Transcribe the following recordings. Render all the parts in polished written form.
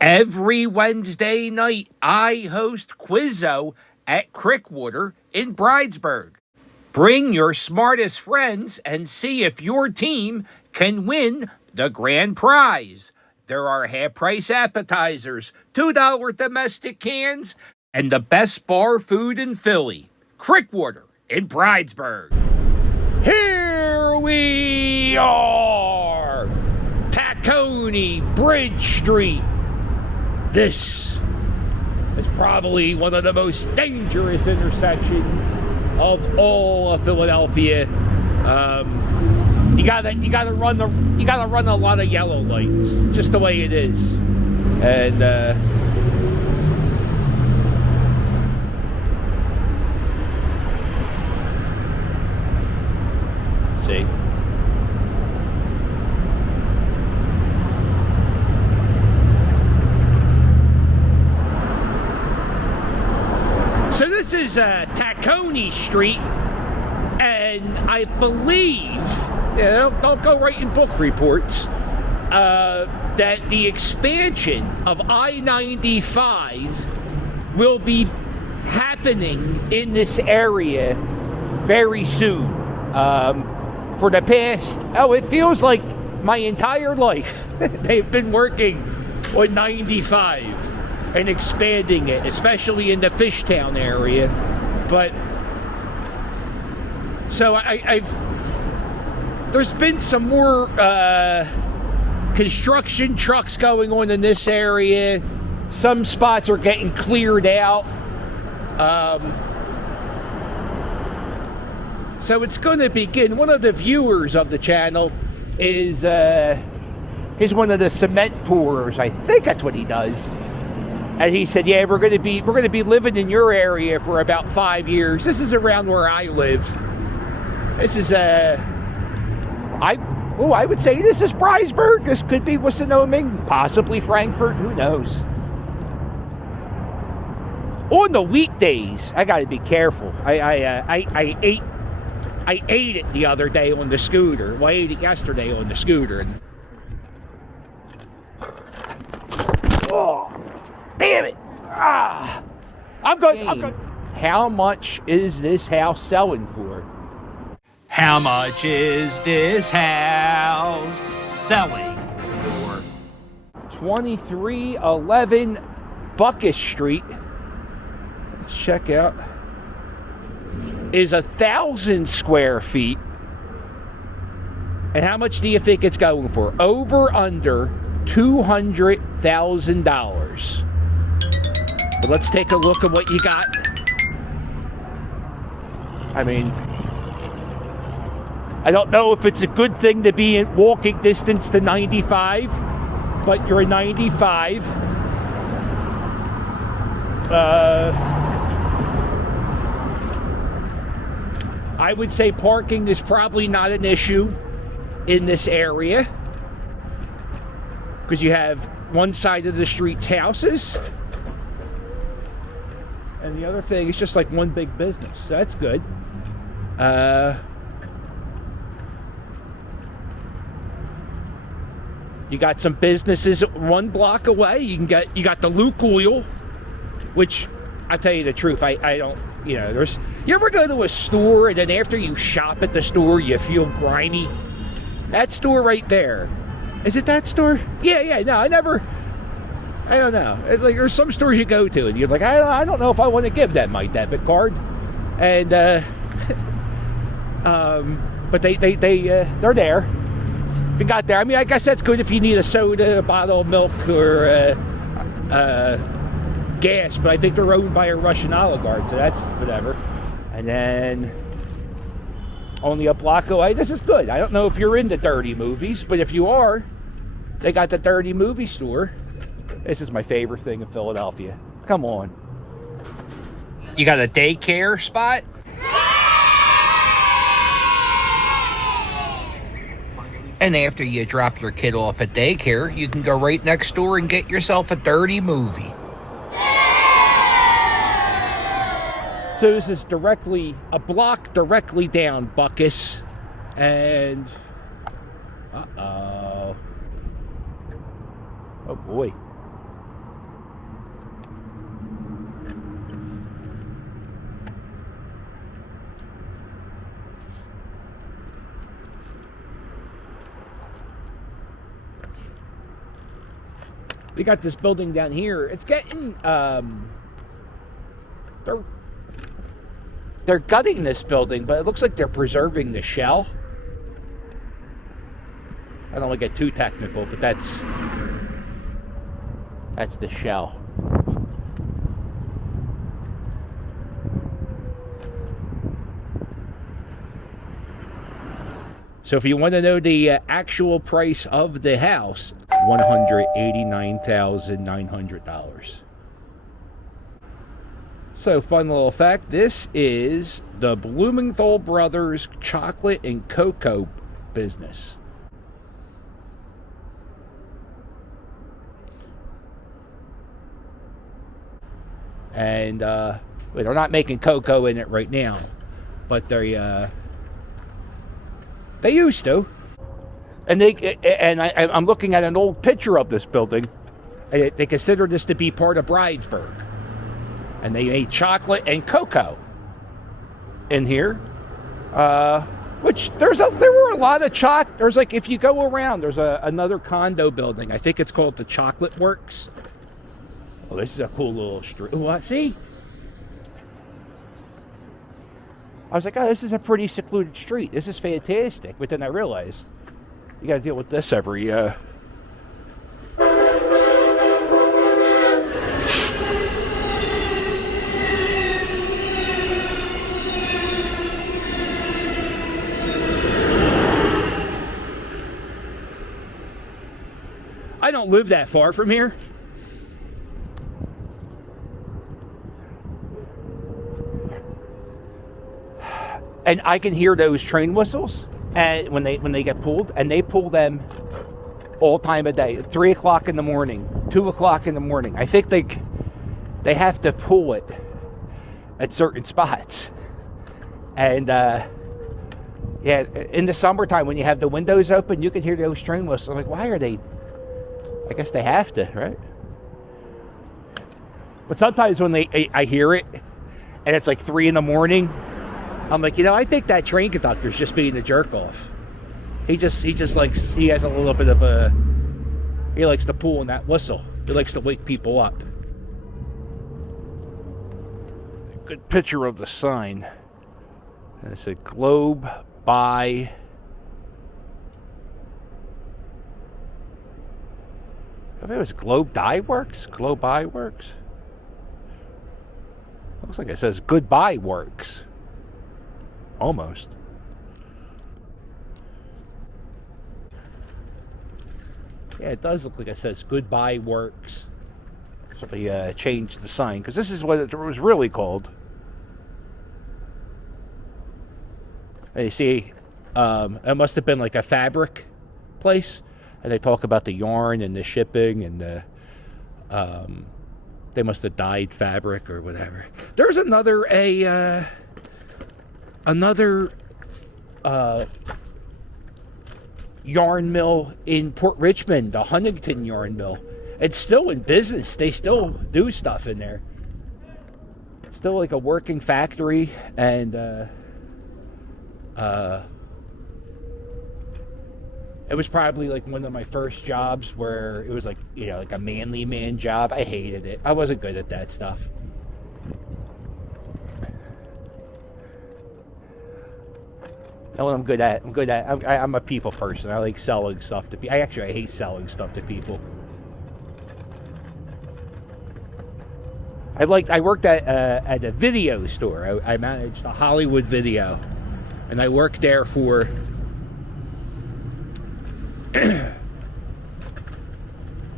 Every Wednesday night, I host Quizzo at Crickwater in Bridesburg. Bring your smartest friends and see if your team can win the grand prize. There are half-price appetizers, $2 domestic cans, and the best bar food in Philly. Crickwater in Bridesburg. Here we are, Tacony Bridge Street. This is probably one of the most dangerous intersections of all of Philadelphia. You gotta run a lot of yellow lights, just the way it is. And see. So this is Tacony Street, and I believe, don't go writing book reports, that the expansion of I-95 will be happening in this area very soon. For the past, it feels like my entire life, they've been working on 95. And expanding it, especially in the Fishtown area. But so there's been some more construction trucks going on in this area. Some spots are getting cleared out. So it's going to begin. One of the viewers of the channel is one of the cement pourers. I think that's what he does. And he said, "Yeah, we're going to be living in your area for about 5 years." This is around where I live. This is I would say this is Bridesburg. This could be Wissinoming, possibly Frankfurt. Who knows? On the weekdays, I got to be careful. I ate it the other day on the scooter. Well, I ate it yesterday on the scooter. And oh. Damn it! I'm good. How much is this house selling for? How much is this house selling for? 2311 Buckus Street. Let's check out. Is 1,000 square feet. And how much do you think it's going for? Over, under $200,000. But let's take a look at what you got. I mean, I don't know if it's a good thing to be in walking distance to 95, but you're a 95. I would say parking is probably not an issue in this area, because you have one side of the street's houses, and the other thing is just like one big business. So that's good. You got some businesses 1 block away. You got the Luke Oil, which I tell you the truth, I don't. You ever go to a store and then after you shop at the store you feel grimy? That store right there. Is it that store? Yeah. No, I don't know. It's like there's some stores you go to and you're like, I don't know if I want to give them my debit card, and but they're there. If you got there, I mean, I guess that's good if you need a soda, a bottle of milk, or gas. But I think they're owned by a Russian oligarch, so that's whatever. And then only a block away. This is good. I don't know if you're into dirty movies, but if you are, they got the dirty movie store. This is my favorite thing in Philadelphia. Come on. You got a daycare spot? And after you drop your kid off at daycare, you can go right next door and get yourself a dirty movie. So this is a block directly down Buckus. And oh boy. We got this building down here. It's getting they're gutting this building, but it looks like they're preserving the shell. I don't want to get too technical, but that's the shell. So if you want to know the actual price of the house, $189,900. So, fun little fact, this is the Blumenthal Brothers chocolate and cocoa business. And they're not making cocoa in it right now, but they used to. And I'm looking at an old picture of this building. They consider this to be part of Bridesburg. And they made chocolate and cocoa in here. Which there were a lot of there's like, if you go around, there's another condo building. I think it's called the Chocolate Works. Oh, this is a cool little street. What? See? I was like, oh, this is a pretty secluded street. This is fantastic. But then I realized you got to deal with this every. I don't live that far from here. And I can hear those train whistles and when they get pulled, and they pull them all time of day. 3 o'clock in the morning, 2 o'clock in the morning. I think they have to pull it at certain spots. And yeah, in the summertime when you have the windows open, you can hear those train whistles. I'm like, why are they? I guess they have to, right? But sometimes when I hear it, and it's like 3 in the morning, I'm like, I think that train conductor's just being a jerk off. He has a little bit of he likes to pull on that whistle. He likes to wake people up. Good picture of the sign. And it said Globe by. I think it was Globe Dye Works? Globe Dye Works? Looks like it says Goodbye Works. Almost. Yeah, it does look like it says Goodbye Works. So they changed the sign, because this is what it was really called. And you see, it must have been like a fabric place. And they talk about the yarn and the shipping and the they must have dyed fabric or whatever. There's another yarn mill in Port Richmond, the Huntington Yarn Mill. It's still in business. They still do stuff in there. Still like a working factory, and it was probably like one of my first jobs where it was like, like a manly man job. I hated it. I wasn't good at that stuff. Know what I'm good at? I'm a people person. I like selling stuff to people. I hate selling stuff to people. I worked at a video store. I managed a Hollywood Video, and I worked there for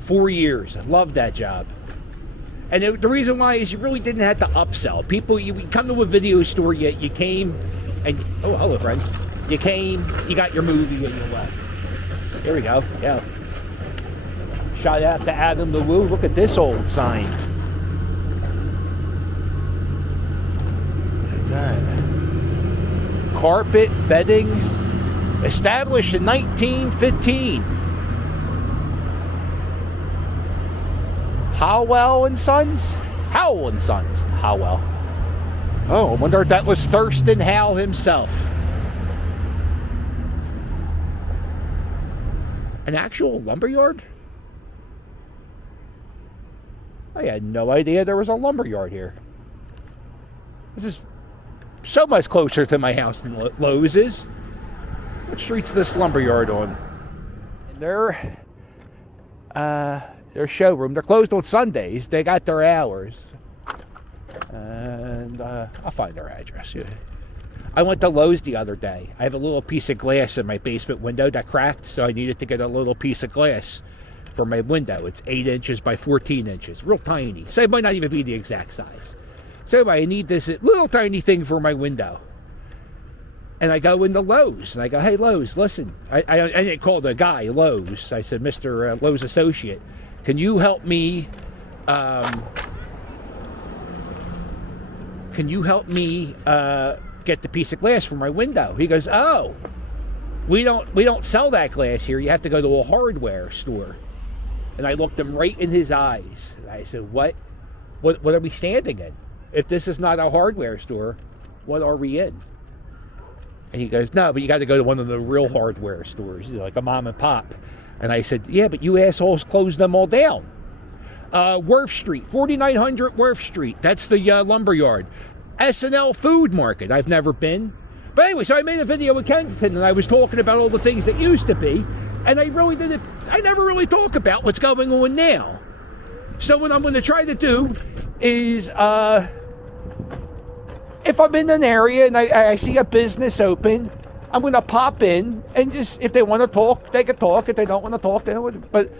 4 years. I loved that job. And the reason why is you really didn't have to upsell people. You come to a video store, you came, and oh, hello, friend. You came, you got your movie, and you left. Here we go. Yeah. Shout out to Adam the Woo. Look at this old sign. Look at that. Carpet bedding, established in 1915. Howell and Sons? Howell and Sons. Howell. Oh, I wonder if that was Thurston Howell himself. An actual lumberyard? I had no idea there was a lumber yard here. This is so much closer to my house than Lowe's is. What street's this lumber yard on? Their showroom. They're closed on Sundays. They got their hours. And I'll find their address. Yeah. I went to Lowe's the other day. I have a little piece of glass in my basement window that cracked, so I needed to get a little piece of glass for my window. It's 8 inches by 14 inches. Real tiny. So it might not even be the exact size. So I need this little tiny thing for my window. And I go into Lowe's, and I go, hey, Lowe's, listen. I didn't call the guy Lowe's. I said, Mr. Lowe's associate, can you help me get the piece of glass for my window? He goes, oh, we don't sell that glass here. You have to go to a hardware store. And I looked him right in his eyes. And I said, what are we standing in? If this is not a hardware store, what are we in? And he goes, no, but you got to go to one of the real hardware stores, like a mom and pop. And I said, yeah, but you assholes closed them all down. Worth Street, 4900 Worth Street. That's the lumber yard. S&L Food Market. I've never been. But anyway, so I made a video with Kensington, and I was talking about all the things that used to be. And I never really talk about what's going on now. So what I'm going to try to do is, if I'm in an area and I see a business open, I'm going to pop in and just, if they want to talk, they can talk. If they don't want to talk, they don't. But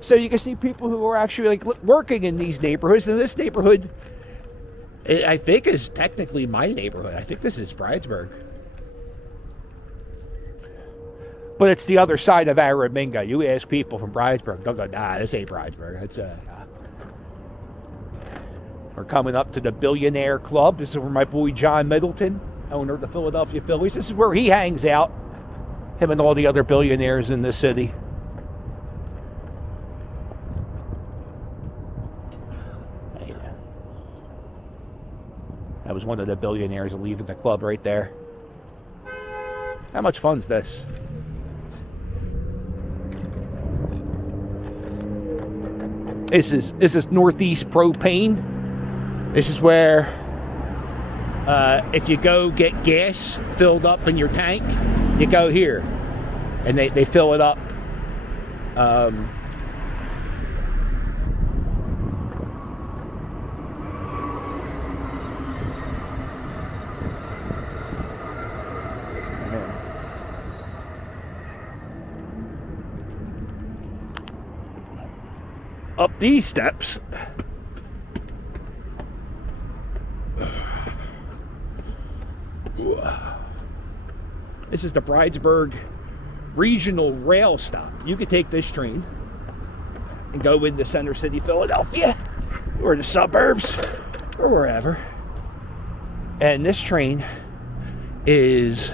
so you can see people who are actually like working in these neighborhoods. And this neighborhood, I think, is technically my neighborhood. I think this is Bridesburg. But it's the other side of Aramingo. You ask people from Bridesburg, they'll go, nah, this ain't Bridesburg. It's We're coming up to the Billionaire Club. This is where my boy John Middleton, owner of the Philadelphia Phillies, this is where he hangs out. Him and all the other billionaires in the city. That was one of the billionaires leaving the club right there. How much fun's this? This is Northeast Propane. This is where if you go get gas filled up in your tank, you go here. And they fill it up. Up these steps. This is the Bridesburg Regional Rail Stop. You could take this train and go into Center City, Philadelphia, or the suburbs, or wherever. And this train it's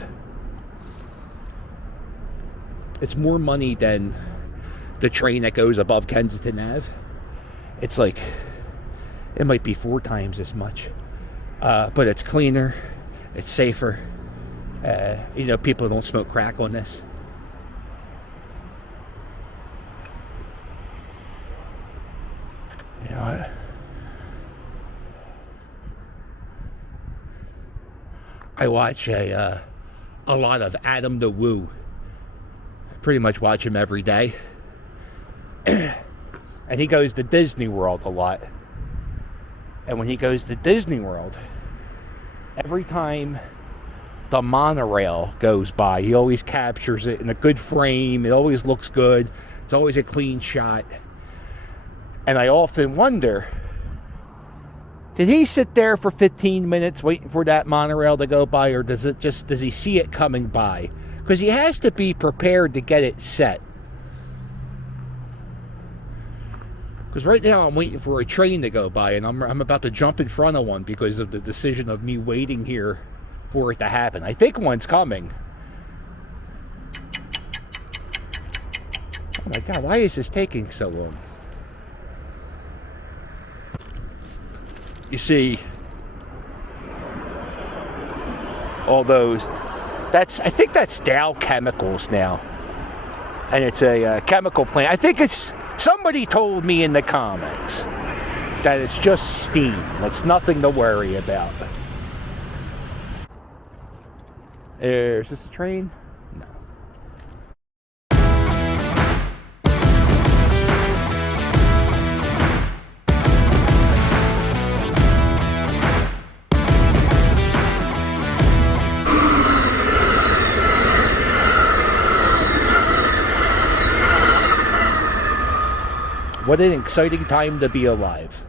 more money than the train that goes above Kensington Ave. It's like, it might be 4 times as much. But it's cleaner, it's safer. People don't smoke crack on this. You know what? I watch a lot of Adam the Woo. Pretty much watch him every day. And he goes to Disney World a lot. And when he goes to Disney World, every time the monorail goes by, he always captures it in a good frame. It always looks good. It's always a clean shot. And I often wonder, did he sit there for 15 minutes waiting for that monorail to go by, or does he see it coming by? Because he has to be prepared to get it set. Because right now I'm waiting for a train to go by, and I'm about to jump in front of one because of the decision of me waiting here for it to happen. I think one's coming. Oh my God, why is this taking so long? You see, all those, I think that's Dow Chemicals now. And it's a chemical plant. I think it's, somebody told me in the comments. that it's just steam. It's nothing to worry about. Is this a train? No. What an exciting time to be alive.